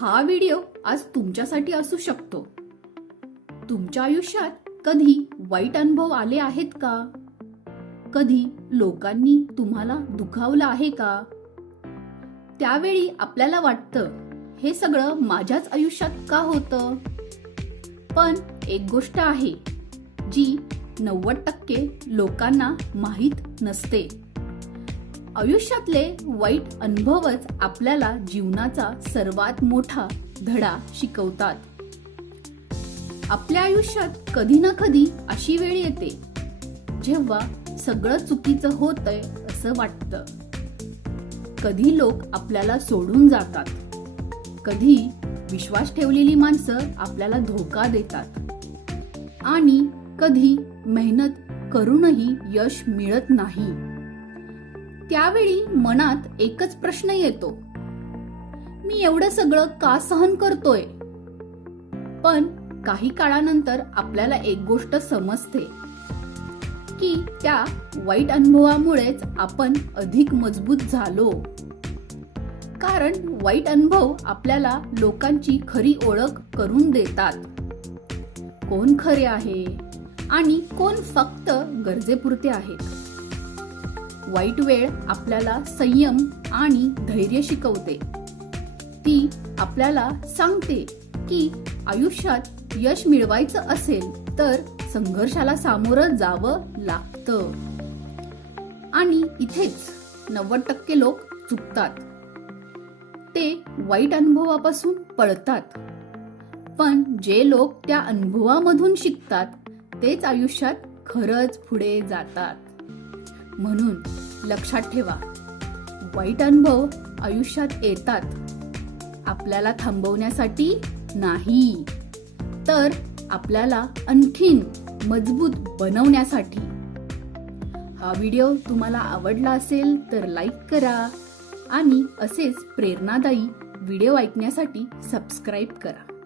हा व्हिडिओ आज तुमच्यासाठी असू शकतो. तुमच्या आयुष्यात कधी वाईट अनुभव आले आहेत का? कधी लोकांनी तुम्हाला दुखावलं आहे का? त्यावेळी आपल्याला वाटतं हे सगळं माझ्याच आयुष्यात का होतं? पण एक गोष्ट आहे जी 90% लोकांना माहीत नसते. आयुष्यातले वाईट अनुभवच आपल्याला जीवनाचा सर्वात मोठा धडा शिकवतात. आपल्या आयुष्यात कधी ना कधी अशी वेळ येते जेव्हा सगळं चुकीचं होतंय असं वाटतं. कधी लोक आपल्याला सोडून जातात, कधी विश्वास ठेवलेली माणसं आपल्याला धोका देतात आणि कधी मेहनत करूनही यश मिळत नाही. त्यावेळी मनात एकच प्रश्न येतो, मी एवढं सगळं का सहन करतोय? पण काही काळानंतर आपल्याला एक गोष्ट समजते की त्या वाईट अनुभवामुळेच आपण अधिक मजबूत झालो. कारण वाईट अनुभव आपल्याला लोकांची खरी ओळख करून देतात. कोण खरे आहे आणि कोण फक्त गरजेपुरते आहेत. वाईट वेळ आपल्याला संयम आणि धैर्य शिकवते. ती आपल्याला सांगते की आयुष्यात यश मिळवायचं असेल तर संघर्षाला सामोरं जावं लागतं. आणि इथेच 90% लोक चुकतात. ते वाईट अनुभवापासून पळतात. पण जे लोक त्या अनुभवामधून शिकतात तेच आयुष्यात खरंच पुढे जातात. म्हणून लक्षात ठेवा, वाईट अनुभव आयुष्यात येतात आपल्याला थांबवण्यासाठी नाही, तर आपल्याला आणखीन मजबूत बनवण्यासाठी. हा व्हिडिओ तुम्हाला आवडला असेल तर लाईक करा आणि असेच प्रेरणादायी व्हिडिओ ऐकण्यासाठी सबस्क्राईब करा.